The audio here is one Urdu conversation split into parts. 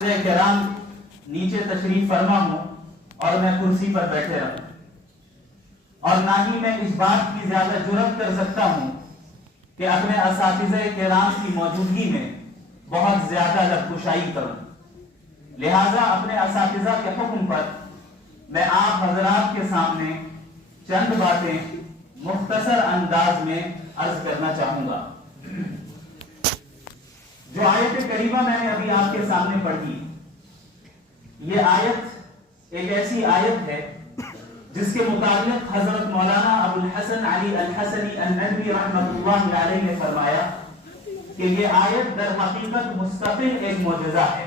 کرام نیچے تشریف فرما ہوں اور میں کرسی پر بیٹھے رہوں، اور نہ ہی میں اس بات کی زیادہ جرأت کر سکتا ہوں کہ اپنے اساتذہ کرام کی موجودگی میں بہت زیادہ لب کشائی کروں۔ لہذا اپنے اساتذہ کے حکم پر میں آپ حضرات کے سامنے چند باتیں مختصر انداز میں عرض کرنا چاہوں گا۔ جو آیت کریمہ میں نے ابھی آپ کے سامنے پڑھی، یہ آیت ایک ایسی آیت ہے جس کے متعلق حضرت مولانا ابو الحسن علی الحسنی الندوی رحمۃ اللہ علیہ نے فرمایا کہ یہ آیت در حقیقت مستقل ایک معجزہ ہے۔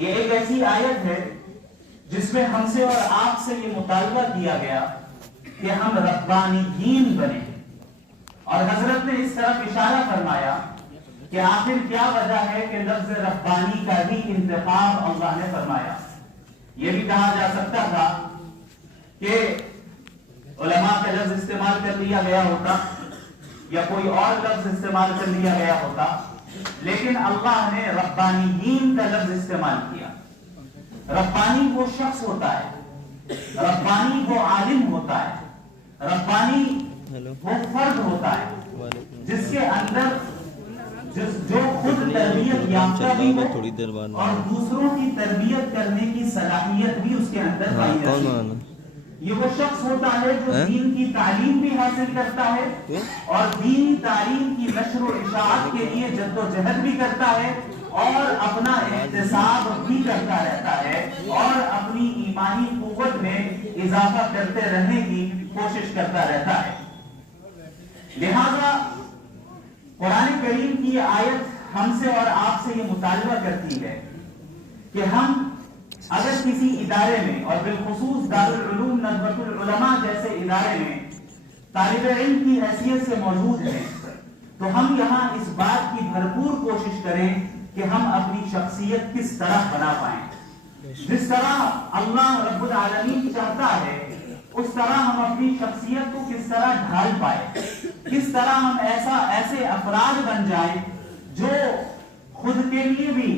یہ ایک ایسی آیت ہے جس میں ہم سے اور آپ سے یہ مطالبہ کیا گیا کہ ہم ربانیین بنیں، اور حضرت نے اس طرف اشارہ فرمایا کہ آخر کیا وجہ ہے کہ لفظ ربانی کا ہی انتخاب اللہ نے فرمایا۔ یہ بھی کہا جا سکتا تھا کہ علماء کا لفظ استعمال کر لیا گیا ہوتا یا کوئی اور لفظ استعمال کر لیا گیا ہوتا، لیکن اللہ نے ربانیین کا لفظ استعمال کیا۔ ربانی وہ شخص ہوتا ہے، ربانی وہ عالم ہوتا ہے، ربانی وہ فرد ہوتا ہے جس کے اندر جو خود تربیت یافتہ بھی ہو اور دوسروں کی تربیت کرنے کی صلاحیت بھی اس کے اندر پائی جاتی ہے۔ یہ وہ شخص ہوتا ہے جو دین کی تعلیم بھی حاصل کرتا ہے اور دینی تعلیم کی نشر و اشاعت کے لیے جد و جہد بھی کرتا ہے اور اپنا احتساب بھی کرتا رہتا ہے اور اپنی ایمانی قوت میں اضافہ کرتے رہنے کی کوشش کرتا رہتا ہے۔ لہذا قرآن کریم کی یہ آیت ہم سے اور آپ سے یہ مطالبہ کرتی ہے کہ ہم اگر کسی ادارے میں اور بالخصوص دارالعلوم ندوۃ العلماء جیسے ادارے میں طالب علم کی حیثیت سے موجود ہیں تو ہم یہاں اس بات کی بھرپور کوشش کریں کہ ہم اپنی شخصیت کس طرح بنا پائیں۔ جس طرح اللہ رب العالمین چاہتا ہے اس طرح ہم اپنی شخصیت کو کس طرح ڈھال پائے، کس طرح ہم ایسے افراد بن جائیں جو خود کے لیے بھی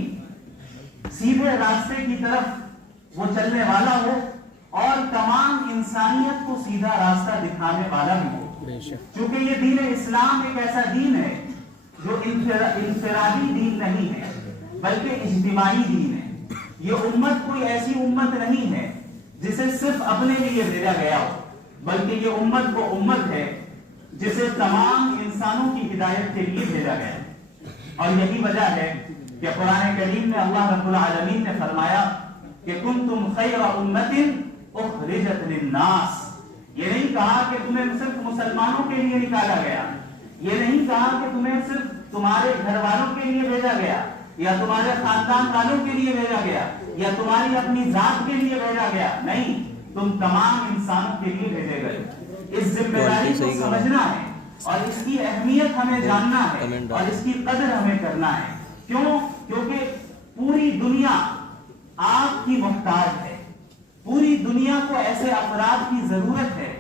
سیدھے راستے کی طرف وہ چلنے والا ہو اور تمام انسانیت کو سیدھا راستہ دکھانے والا بھی ہو۔ چونکہ یہ دین اسلام ایک ایسا دین ہے جو انفرادی دین نہیں ہے بلکہ اجتماعی دین ہے۔ یہ امت کوئی ایسی امت نہیں ہے جسے صرف اپنے لیے بھیجا گیا ہو، بلکہ یہ امت وہ امت ہے جسے تمام انسانوں کی ہدایت کے لیے بھیجا گیا ہے۔ اور یہی وجہ ہے کہ قرآن کریم میں اللہ رب العالمین نے فرمایا کہ کنتم خیر امت اخرجت للناس۔ یہ نہیں کہا کہ تمہیں صرف مسلمانوں کے لیے نکالا گیا، یہ نہیں کہا کہ تمہیں صرف تمہارے گھر والوں کے لیے بھیجا گیا یا تمہارے خاندان والوں کے لیے بھیجا گیا یا تمہاری اپنی ذات کے لیے بھیجا گیا، نہیں، تم تمام انسانوں کے لیے بھیجے گئے۔ اس ذمہ داری کو سمجھنا ہے اور اس کی اہمیت ہمیں جاننا ہے اور اس کی قدر ہمیں کرنا ہے۔ کیوں؟ کیونکہ پوری دنیا آپ کی محتاج ہے، پوری دنیا کو ایسے افراد کی ضرورت ہے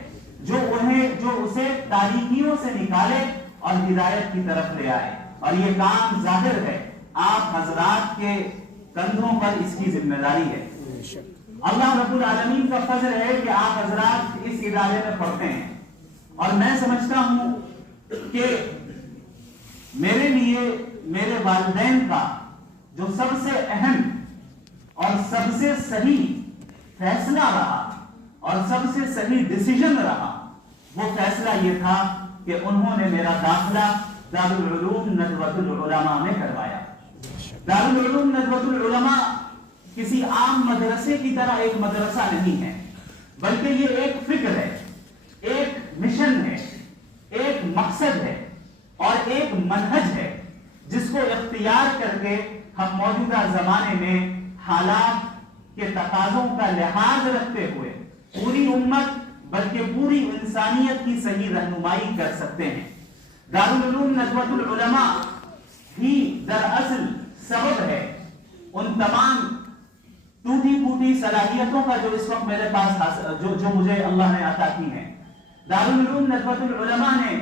جو اسے تاریکیوں سے نکالے اور ہدایت کی طرف لے آئے، اور یہ کام ظاہر ہے آپ حضرات کے کندھوں پر اس کی ذمہ داری ہے۔ اللہ رب العالمین کا فضل ہے کہ آپ حضرات اس ادارے میں پڑھتے ہیں، اور میں سمجھتا ہوں کہ میرے لیے میرے والدین کا جو سب سے اہم اور سب سے صحیح فیصلہ رہا اور سب سے صحیح ڈیسیژن رہا، وہ فیصلہ یہ تھا کہ انہوں نے میرا داخلہ دارالعلوم ندوۃ العلماء میں کروایا۔ دارالعلوم ندوۃ العلماء کسی عام مدرسے کی طرح ایک مدرسہ نہیں ہے، بلکہ یہ ایک فکر ہے، ایک مشن ہے، ایک مقصد ہے اور ایک منہج ہے جس کو اختیار کر کے ہم موجودہ زمانے میں حالات کے تقاضوں کا لحاظ رکھتے ہوئے پوری امت بلکہ پوری انسانیت کی صحیح رہنمائی کر سکتے ہیں۔ دارالعلوم ندوۃ العلماء ہی دراصل سبب ہے ان تمام ٹوٹی پھوٹی صلاحیتوں کا جو اس وقت میرے پاس جو مجھے اللہ نے عطا کی ہیں۔ دارالعلوم ندوۃ العلماء نے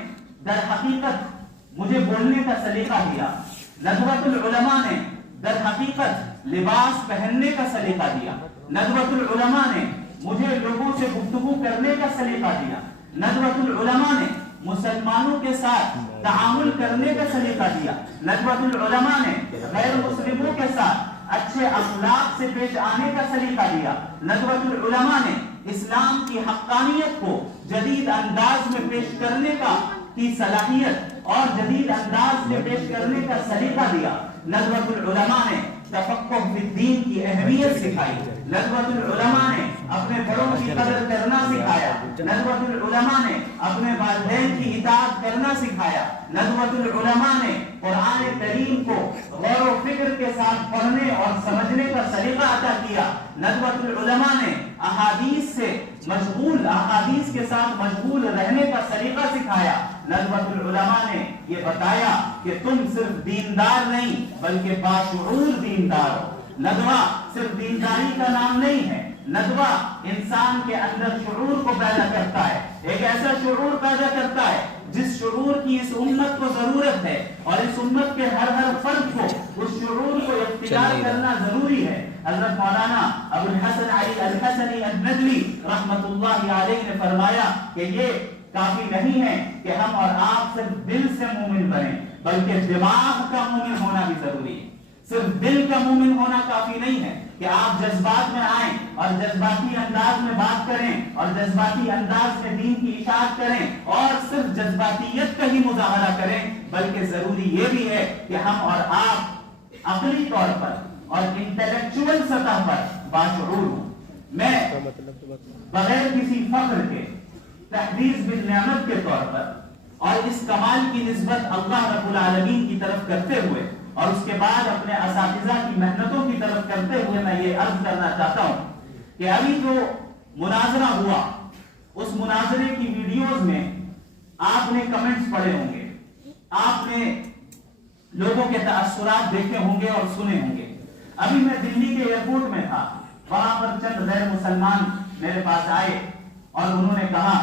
در حقیقت مجھے بولنے کا سلیقہ دیا، ندوۃ العلماء نے در حقیقت لباس پہننے کا سلیقہ دیا، ندوۃ العلماء نے مجھے لوگوں سے گفتگو کرنے کا سلیقہ دیا، ندوۃ العلماء نے مسلمانوں کے ساتھ تعامل کرنے کا سلیقہ دیا، ندوۃ العلماء نے غیر مسلموں کے ساتھ اچھے اخلاق سے پیش آنے کا سلیقہ دیا، ندوۃ العلماء نے اسلام کی حقانیت کو جدید انداز میں پیش کرنے کی صلاحیت اور جدید انداز میں پیش کرنے کا سلیقہ دیا، ندوۃ العلماء نے تفقہ فی الدین کی اہمیت سکھائی، ندوۃ العلماء نے اپنے بڑوں کی قدر کرنا سکھایا، ندوۃ العلماء نے اپنے والدین کی اطاعت کرنا سکھایا، ندوۃ العلماء نے قرآن کریم کو غور و فکر کے ساتھ پڑھنے اور سمجھنے کا سلیقہ عطا کیا، ندوۃ العلماء نے احادیث کے ساتھ مشغول رہنے کا سلیقہ سکھایا، ندوۃ العلماء نے یہ بتایا کہ تم صرف دیندار نہیں بلکہ باشعور دیندار ہو، ندوہ صرف دینداری کا نام نہیں ہے، ندوہ انسان کے اندر شعور کو پیدا کرتا ہے، ایک ایسا شعور پیدا کرتا ہے جس شعور کی اس امت کو ضرورت ہے اور اس امت کے ہر فرد کو اس شعور کو اختیار کرنا ضروری ہے۔ حضرت مولانا ابو الحسن علی الحسنی الندوی رحمت اللہ علیہ نے فرمایا کہ یہ کافی نہیں ہے کہ ہم اور آپ صرف دل سے مومن بنیں بلکہ دماغ کا مومن ہونا بھی ضروری ہے، صرف دل کا مومن ہونا کافی نہیں ہے کہ آپ جذبات میں آئیں اور جذباتی انداز میں بات کریں اور جذباتی انداز میں دین کی اشاعت کریں اور صرف جذباتیت کا ہی مظاہرہ کریں، بلکہ ضروری یہ بھی ہے کہ ہم اور آپ عقلی طور پر اور انٹلیکچوئل سطح پر باشعور ہوں۔ میں بغیر کسی فخر کے تحدیث بالنعمت کے طور پر اور اس کمال کی نسبت اللہ رب العالمین کی طرف کرتے ہوئے اور اس کے بعد اپنے اساتذہ کی محنتوں کی طرف کرتے ہوئے میں یہ عرض کرنا چاہتا ہوں کہ ابھی جو مناظرہ ہوا اس مناظرے کی ویڈیوز میں آپ نے کمنٹس پڑھے ہوں گے، آپ نے لوگوں کے تاثرات دیکھے ہوں گے اور سنے ہوں گے۔ ابھی میں دلی کے ایئرپورٹ میں تھا، وہاں پر چند غیر مسلمان میرے پاس آئے اور انہوں نے کہا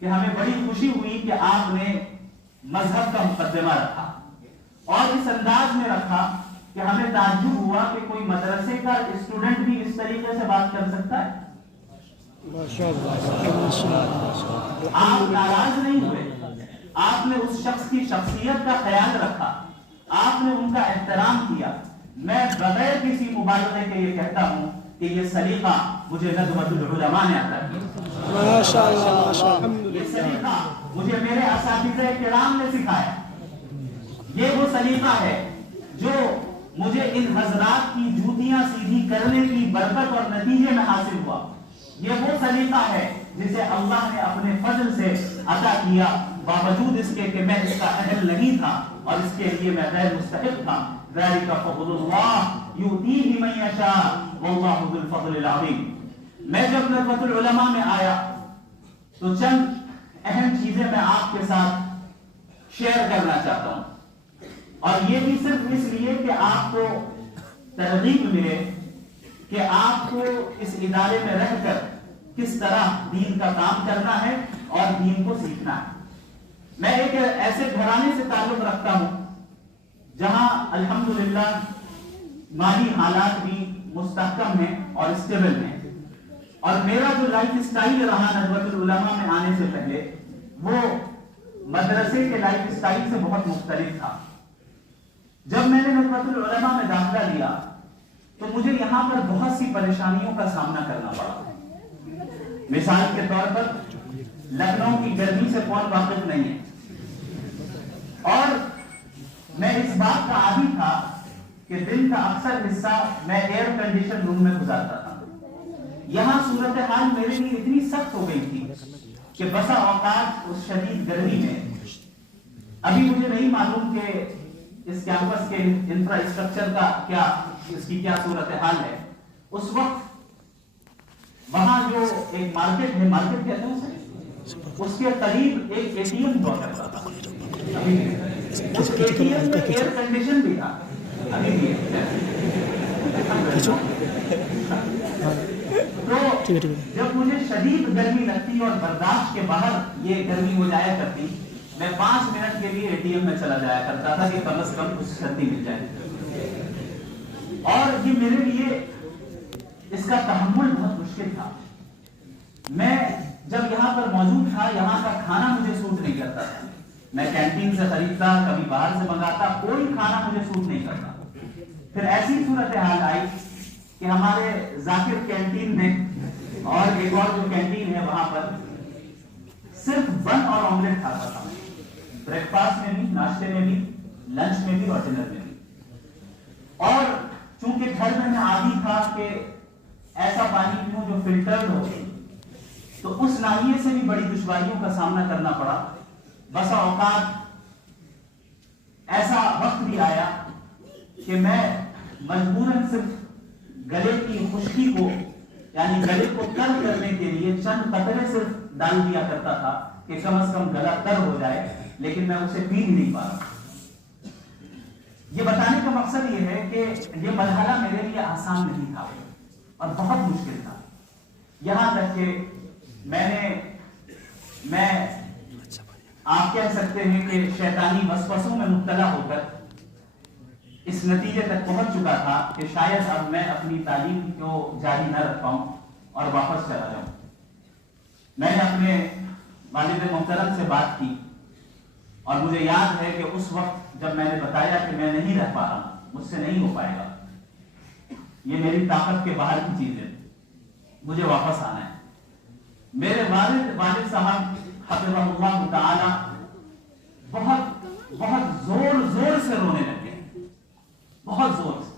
کہ ہمیں بڑی خوشی ہوئی کہ آپ نے مذہب کا مقدمہ رکھا اور اس انداز میں رکھا کہ ہمیں تعجب ہوا کہ کوئی مدرسے کا اسٹوڈنٹ بھی اس طریقے سے بات کر سکتا ہے۔ آپ ناراض نہیں ہوئے، آپ نے اس شخص کی شخصیت کا خیال رکھا، آپ نے ان کا احترام کیا۔ میں بغیر کسی مبالغے کے یہ کہتا ہوں کہ یہ سلیقہ مجھے ندوۃ العلماء نے عطا کیا، یہ سلیقہ مجھے میرے اساتذہ کرام نے سکھایا، یہ وہ سلیقہ ہے جو مجھے ان حضرات کی جوتیاں سیدھی کرنے کی برکت اور نتیجے میں حاصل ہوا، یہ وہ سلیقہ ہے جسے اللہ نے اپنے فضل سے عطا کیا، باوجود اس کے کہ میں اس کا اہل نہیں تھا اور اس کے لیے میں غیر مستحق تھا۔ ذالک فضل اللہ یؤتیہ من یشاء واللہ ذو الفضل العظیم۔ میں جب ندوۃ العلماء میں آیا تو چند اہم چیزیں میں آپ کے ساتھ شیئر کرنا چاہتا ہوں، اور یہ بھی صرف اس لیے کہ آپ کو ترغیب ملے کہ آپ کو اس ادارے میں رہ کر کس طرح دین کا کام کرنا ہے اور دین کو سیکھنا ہے۔ میں ایک ایسے گھرانے سے تعلق رکھتا ہوں جہاں الحمدللہ مالی حالات بھی مستحکم ہیں اور اسٹیبل ہیں، اور میرا جو لائف اسٹائل رہا ندوۃ العلماء میں آنے سے پہلے وہ مدرسے کے لائف اسٹائل سے بہت مختلف تھا۔ جب میں نے ندوۃ العلماء میں داخلہ لیا تو مجھے یہاں پر بہت سی پریشانیوں کا سامنا کرنا پڑا۔ مثال کے طور پر لکھنؤ کی گرمی سے کون واقف نہیں ہے، اور میں اس بات کا عادی تھا کہ دن کا اکثر حصہ میں ایئر کنڈیشن روم میں گزارتا تھا۔ یہاں صورتحال میرے لیے اتنی سخت ہو گئی تھی کہ بسا اوقات اس شدید گرمی میں، ابھی مجھے نہیں معلوم کہ اس کیمپس کے انفراسٹرکچر کا کیا، اس کی کیا صورتحال ہے، اس وقت وہاں جو ایک مارکیٹ ہے، مارکیٹ کہتے ہیں اسے، اس کے قریب ایک اے ٹی ایم ہوا کرتا تھا، اس اے ٹی ایم میں ایئر کنڈیشن بھی تھا، ابھی بھی ہے۔ تو جب مجھے شدید گرمی لگتی اور برداشت کے باہر یہ گرمی ہو جایا کرتی، میں 5 منٹ کے لیے اے ٹی ایم میں چلا جایا کرتا تھا کہ کم از کم کچھ سردی مل جائے، اور یہ میرے لیے اس کا تحمل بہت مشکل تھا. میں جب یہاں پر موجود تھا یہاں کا کھانا مجھے سوٹ نہیں کرتا تھا. میں کینٹین سے خریدتا, کبھی باہر سے منگاتا, کوئی کھانا مجھے سوٹ نہیں کرتا. پھر ایسی صورتحال آئی کہ ہمارے ذاکر کینٹین میں اور ایک اور جو کینٹین ہے وہاں پر صرف بن اور آملیٹ کھاتا تھا, بریک فاسٹ میں بھی, ناشتے میں بھی, لنچ میں بھی اور ڈنر میں بھی. اور چونکہ گھر میں عادی تھا کہ ایسا پانی پیوں جو فلٹرڈ ہو, تو اس ناحیے سے بھی بڑی دشواریوں کا سامنا کرنا پڑا. بسا اوقات ایسا وقت بھی آیا کہ میں مجبوراً صرف گلے کی خشکی کو یعنی گلے کو تر کرنے کے لیے چند قطرے صرف ڈال دیا کرتا تھا کہ کم از کم گلا تر ہو جائے, لیکن میں اسے پی ہی نہیں پا رہا. یہ بتانے کا مقصد یہ ہے کہ یہ مرحلہ میرے لیے آسان نہیں تھا اور بہت مشکل تھا. یہاں تک کہ میں آپ کہہ سکتے ہیں کہ شیطانی وسوسوں میں مبتلا ہو کر اس نتیجے تک پہنچ چکا تھا کہ شاید اب میں اپنی تعلیم کو جاری نہ رکھ پاؤں اور واپس چلا جاؤں. میں نے اپنے والد محترم سے بات کی اور مجھے یاد ہے کہ اس وقت جب میں نے بتایا کہ میں نہیں رہ پا رہا ہوں, مجھ سے نہیں ہو پائے گا, یہ میری طاقت کے باہر کی چیز ہے, مجھے واپس آنا ہے. میرے والد صاحب حفظہ اللہ تعالی بہت زور سے رونے لگے, بہت زور سے,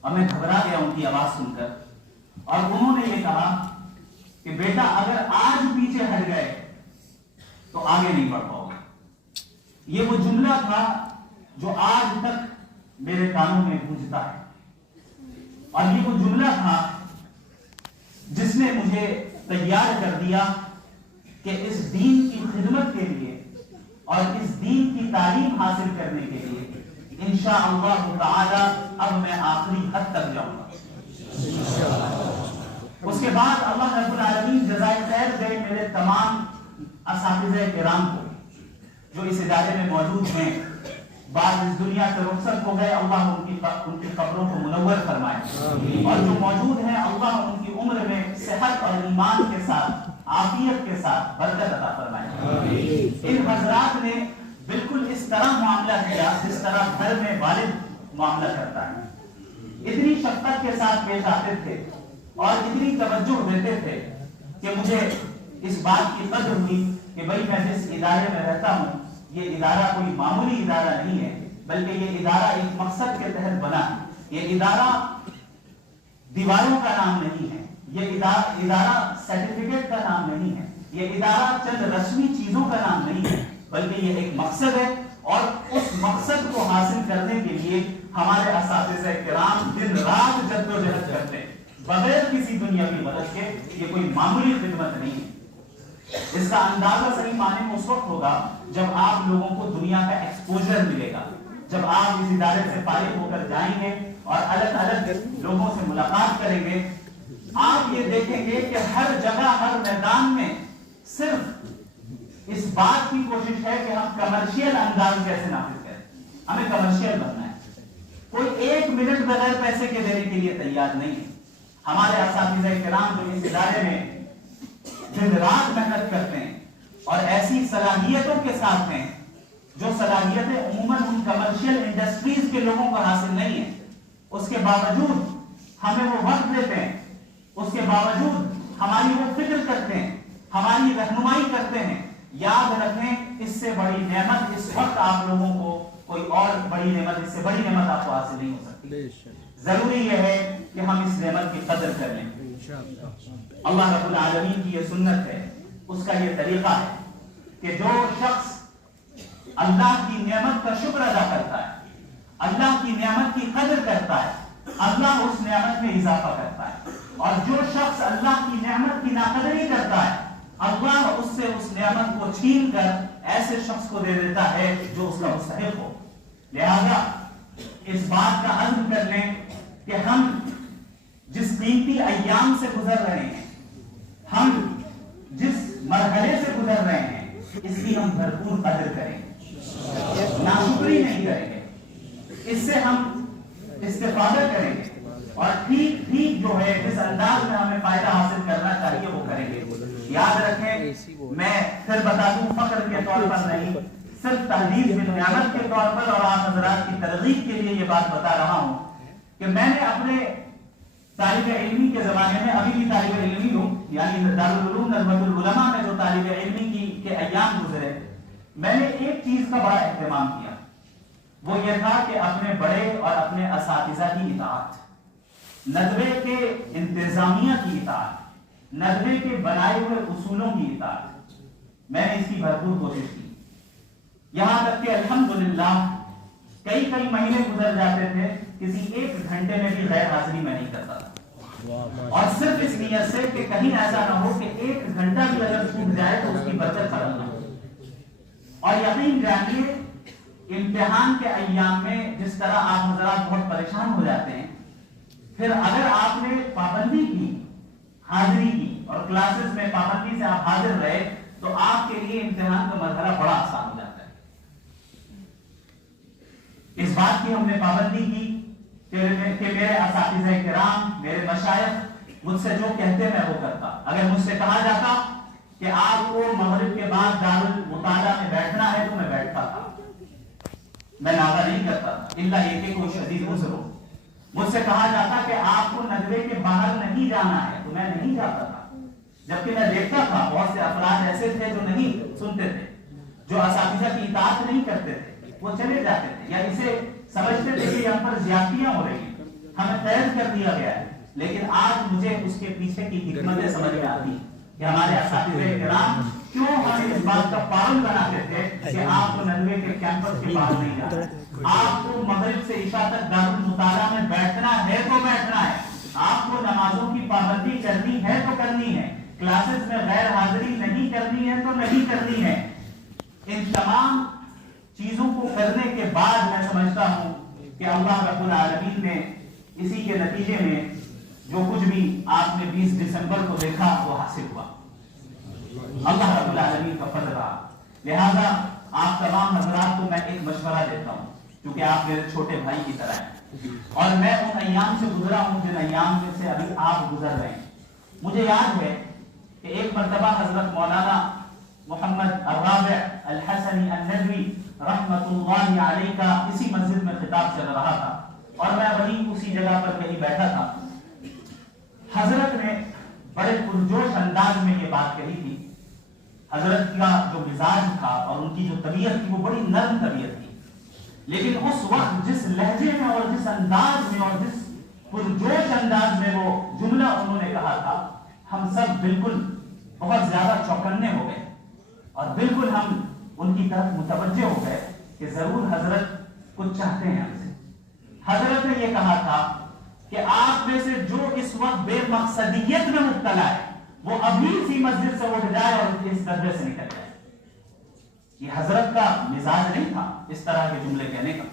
اور میں گھبرا گیا ان کی آواز سن کر. اور انہوں نے یہ کہا کہ بیٹا اگر آج پیچھے ہٹ گئے تو آگے نہیں بڑھ پاؤ گے. یہ وہ جملہ تھا جو آج تک میرے کانوں میں گونجتا ہے, اور یہ وہ جملہ تھا جس نے مجھے تیار کر دیا کہ اس دین کی خدمت کے لیے اور اس دین کی تعلیم حاصل کرنے کے لیے انشاءاللہ تعالی اب میں آخری حد تک جاؤں گا. اس کے بعد اللہ رب العالمین جزائے خیر دے میرے تمام اساتذہ کرام کو جو اس ادارے میں موجود ہیں. بعض اس دنیا سے رخصت ہو گئے, اللہ ان کی قبروں کو منور فرمائے, اور جو موجود ہیں اللہ ان کی عمر میں صحت اور ایمان کے ساتھ, عافیت کے ساتھ برکت عطا فرمائے. ان حضرات نے بالکل اس طرح معاملہ کیا جس طرح گھر میں والد معاملہ کرتا ہے. اتنی شفقت کے ساتھ پیش آتے تھے اور اتنی توجہ دیتے تھے کہ مجھے اس بات کی قدر ہوئی کہ بھائی میں جس ادارے میں رہتا ہوں یہ ادارہ کوئی معمولی ادارہ نہیں ہے, بلکہ یہ ادارہ ایک مقصد کے تحت بنا ہے. یہ ادارہ دیواروں کا نام نہیں ہے, یہ ادارہ سرٹیفکیٹ کا نام نہیں ہے, یہ ادارہ چند رسمی چیزوں کا نام نہیں ہے, بلکہ یہ ایک مقصد ہے. اور اس مقصد کو حاصل کرنے کے لیے ہمارے اساتذہ کرام دن رات جدوجہد کرتے ہیں بغیر کسی دنیاوی مدد کے. یہ کوئی معمولی خدمت نہیں ہے. اس کا اندازہ صحیح معنی میں اس وقت ہوگا جب آپ لوگوں کو دنیا کا ایکسپوجر ملے گا, جب آپ اس ادارے سے فارغ ہو کر جائیں گے اور الگ الگ لوگوں سے ملاقات کریں گے. آپ یہ دیکھیں گے کہ ہر جگہ, ہر میدان میں صرف اس بات کی کوشش ہے کہ ہم کمرشیل انداز کیسے نافذ کریں. ہمیں کمرشیل بننا ہے. کوئی ایک منٹ بغیر پیسے کے دینے کے لیے تیار نہیں ہے. ہمارے اساتذہ کرام جو اس ادارے میں دن رات محنت کرتے ہیں اور ایسی صلاحیتوں کے ساتھ ہیں جو صلاحیتیں عموماً ان کمرشیل انڈسٹریز کے لوگوں کو حاصل نہیں ہیں, اس کے باوجود ہمیں وہ وقت دیتے ہیں, اس کے باوجود ہماری وہ فکر کرتے ہیں, ہماری رہنمائی کرتے ہیں. یاد رکھیں اس سے بڑی نعمت اس وقت آپ لوگوں کو کوئی اور بڑی نعمت, اس سے بڑی نعمت آپ کو حاصل نہیں ہو سکتی. ضروری یہ ہے کہ ہم اس نعمت کی قدر کر لیں. اللہ رب العالمین کی یہ سنت ہے, اس کا یہ طریقہ ہے کہ جو شخص اللہ کی نعمت کا شکر ادا کرتا ہے, اللہ کی نعمت کی قدر کرتا ہے, اللہ اس نعمت میں اضافہ کرتا ہے. اور جو شخص اللہ کی نعمت کی ناقدری کرتا ہے, اللہ اس سے اس نعمت کو چھین کر ایسے شخص کو دے دیتا ہے جو اس کا مستحق ہو. لہذا اس بات کا عزم کر لیں کہ ہم جس قیمتی ایام سے گزر رہے ہیں, ہم جس مرحلے سے گزر رہے ہیں, اس کی ہم بھرپور قدر کریں, ناشکری نہیں کریں گے, اس سے ہم استفادہ کریں گے. اور ٹھیک ٹھیک جو ہے جس انداز میں ہمیں فائدہ حاصل کرنا چاہیے وہ کریں گے. یاد رکھیں میں پھر بتا دوں فخر کے طور پر نہیں صرف تحدید بالنعمت کے طور پر اور آپ حضرات کی ترغیب کے لیے یہ بات بتا رہا ہوں کہ میں نے اپنے طالب علمی کے زمانے میں ابھی بھی طالب علمی ہوں یعنی دارالعلوم ندوۃ العلماء میں جو طالب علمی کے ایام گزرے میں نے ایک چیز کا بڑا اہتمام کیا وہ یہ تھا کہ اپنے بڑے اور اپنے اساتذہ کی اطاعت ندوے کے انتظامیہ کی اطاعت ندوے کے بنائے ہوئے اصولوں کی اطاعت میں نے اس کی بھرپور کوشش کی یہاں تک کہ الحمدللہ کئی مہینے گزر جاتے تھے کسی ایک گھنٹے میں بھی غیر حاضری میں نہیں کرتا تھا اور صرف اس نیت سے کہ کہیں ایسا نہ ہو کہ ایک گھنٹہ بھی اگر چھوٹ جائے تو اس کی برکت ختم نہ ہو. اور یقین جانیے امتحان کے ایام میں جس طرح آپ حضرات بہت پریشان ہو جاتے ہیں پھر اگر آپ نے پابندی کی حاضری کی اور کلاسز میں پابندی سے آپ حاضر رہے تو آپ کے لیے امتحان کا مرحلہ بڑا آسان ہو جاتا ہے. اس بات کی ہم نے پابندی کی کہ میرے اساتذہ کرام میرے مشائخ مجھ سے جو کہتے میں وہ کرتا. اگر مجھ سے کہا جاتا کہ آپ کو مغرب کے بعد دارالمطالعہ میں بیٹھنا ہے تو میں بیٹھتا تھا میں ناغہ نہیں کرتا الا یہ کہ کوئی شدید عذر ہو. مجھ سے کہا جاتا کہ آپ کو ندوے کے باہر نہیں جانا ہے تو میں نہیں جاتا تھا جبکہ میں دیکھتا تھا بہت سے افراد ایسے تھے جو نہیں سنتے تھے جو اساتذہ کی اطاعت نہیں کرتے تھے وہ چلے جاتے تھے یا اسے سمجھتے تھے کہ ہم پر زیادتیاں ہو رہی ہیں ہمیں قید کر دیا گیا ہے. لیکن آج مجھے اس کے پیچھے کی حکمتیں سمجھ میں آتی کہ ہمارے اساتذہ کرام کیوں ہمیں اس بات کا پابند بناتے تھے کہ آپ کو ندوے کے کیمپس کے باہر نہیں جانا آپ کو مغرب سے عشاء تک دارالمطالعہ میں بیٹھنا ہے تو بیٹھنا ہے آپ کو نمازوں کی پابندی کرنی ہے تو کرنی ہے کلاسز میں غیر حاضری نہیں کرنی ہے تو نہیں کرنی ہے. ان تمام چیزوں کو کرنے کے بعد میں سمجھتا ہوں کہ اللہ رب العالمین نے اسی کے نتیجے میں جو کچھ بھی آپ نے 20 دسمبر کو دیکھا وہ حاصل ہوا اللہ رب العالمین کا فضل رہا. لہذا آپ تمام حضرات کو میں ایک مشورہ دیتا ہوں کیونکہ آپ میرے چھوٹے بھائی کی طرح ہیں اور میں ان ایام سے گزرا ہوں جن ایام میں سے ابھی آپ گزر رہے ہیں. مجھے یاد ہے کہ ایک مرتبہ حضرت مولانا محمد الرابع الحسنی الندوی رحمت اللہ علیہ کا اسی مسجد میں خطاب چل رہا تھا اور میں وہیں اسی جگہ پر کہیں بیٹھا تھا. حضرت نے بڑے پرجوش انداز میں یہ بات کہی تھی. حضرت کا جو مزاج تھا اور ان کی جو طبیعت تھی وہ بڑی نرم طبیعت تھی لیکن اس وقت جس لہجے میں اور جس انداز میں اور جس پرجوش انداز میں وہ جملہ انہوں نے کہا تھا ہم سب بالکل بہت زیادہ چوکنے ہو گئے اور بالکل ہم ان کی طرف متوجہ ہو گئے کہ ضرور حضرت کچھ چاہتے ہیں ہم سے. حضرت نے یہ کہا تھا کہ آپ میں سے جو اس وقت بے مقصدیت میں مبتلا ہے وہ ابھی سی مسجد سے اٹھ جائے اور اس درجے سے نکل جائے. یہ حضرت کا مزاج نہیں تھا اس طرح کے جملے کہنے کا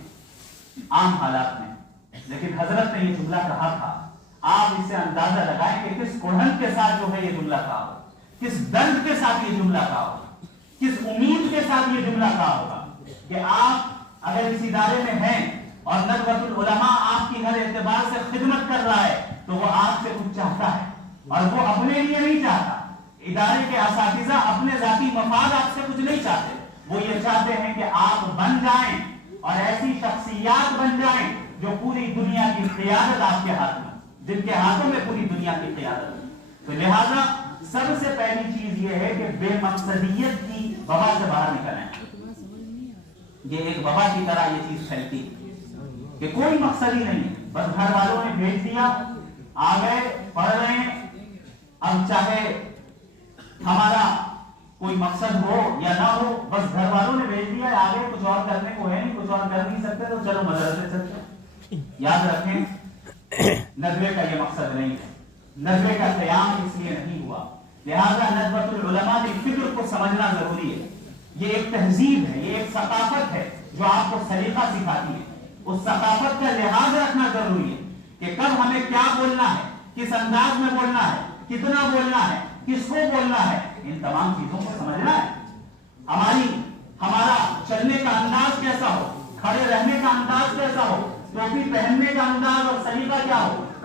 عام حالات میں لیکن حضرت نے یہ جملہ کہا تھا. آپ اس سے اندازہ لگائیں کہ کس کڑھن کے ساتھ جو ہے یہ جملہ کہا ہوگا کس درد کے ساتھ یہ جملہ کہا ہوگا کس امید کے ساتھ یہ جملہ کہا ہوگا کہ آپ اگر اس ادارے میں ہیں اور ندوۃ العلماء آپ کی ہر اعتبار سے خدمت کر رہا ہے تو وہ آپ سے کچھ چاہتا ہے اور وہ اپنے لیے نہیں چاہتا. ادارے کے اساتذہ اپنے ذاتی مفاد آپ سے کچھ نہیں چاہتے وہ یہ چاہتے ہیں کہ آپ بن جائیں اور ایسی شخصیات بن جائیں جو پوری دنیا کی قیادت آپ کے ہاتھ میں جن کے ہاتھوں میں پوری دنیا کی قیادت ہے. تو لہذا سب سے پہلی چیز یہ ہے کہ بے مقصدیت کی وبا سے باہر نکلیں. یہ ایک وبا کی طرح یہ چیز پھیلتی کہ کوئی مقصد ہی نہیں ہے بس گھر والوں نے بھیج دیا آ گئے پڑھ رہے ہیں اب چاہے ہمارا کوئی مقصد ہو یا نہ ہو بس گھر والوں نے بھیج دیا آگے کچھ اور کرنے کو ہے نہیں کچھ اور کر نہیں سکتے تو چلو مدرسے چلتے. یاد رکھیں ندوے کا یہ مقصد نہیں ہے ندوے کا قیام اس لیے نہیں ہوا. لہذا ندوۃ العلماء کی فکر کو سمجھنا ضروری ہے. یہ ایک تہذیب ہے یہ ایک ثقافت ہے جو آپ کو سلیقہ سکھاتی ہے. اس ثقافت کا لحاظ رکھنا ضروری ہے کہ کب ہمیں کیا بولنا ہے کس انداز میں بولنا ہے کتنا بولنا ہے کس کو بولنا ہے ان تمام چیزوں کو سمجھنا ہے. ہمارا چلنے کا انداز کیسا ہو کھڑے رہنے کا انداز کیسا ہو ٹوپی پہننے کا انداز اور سلیقہ کیا ہو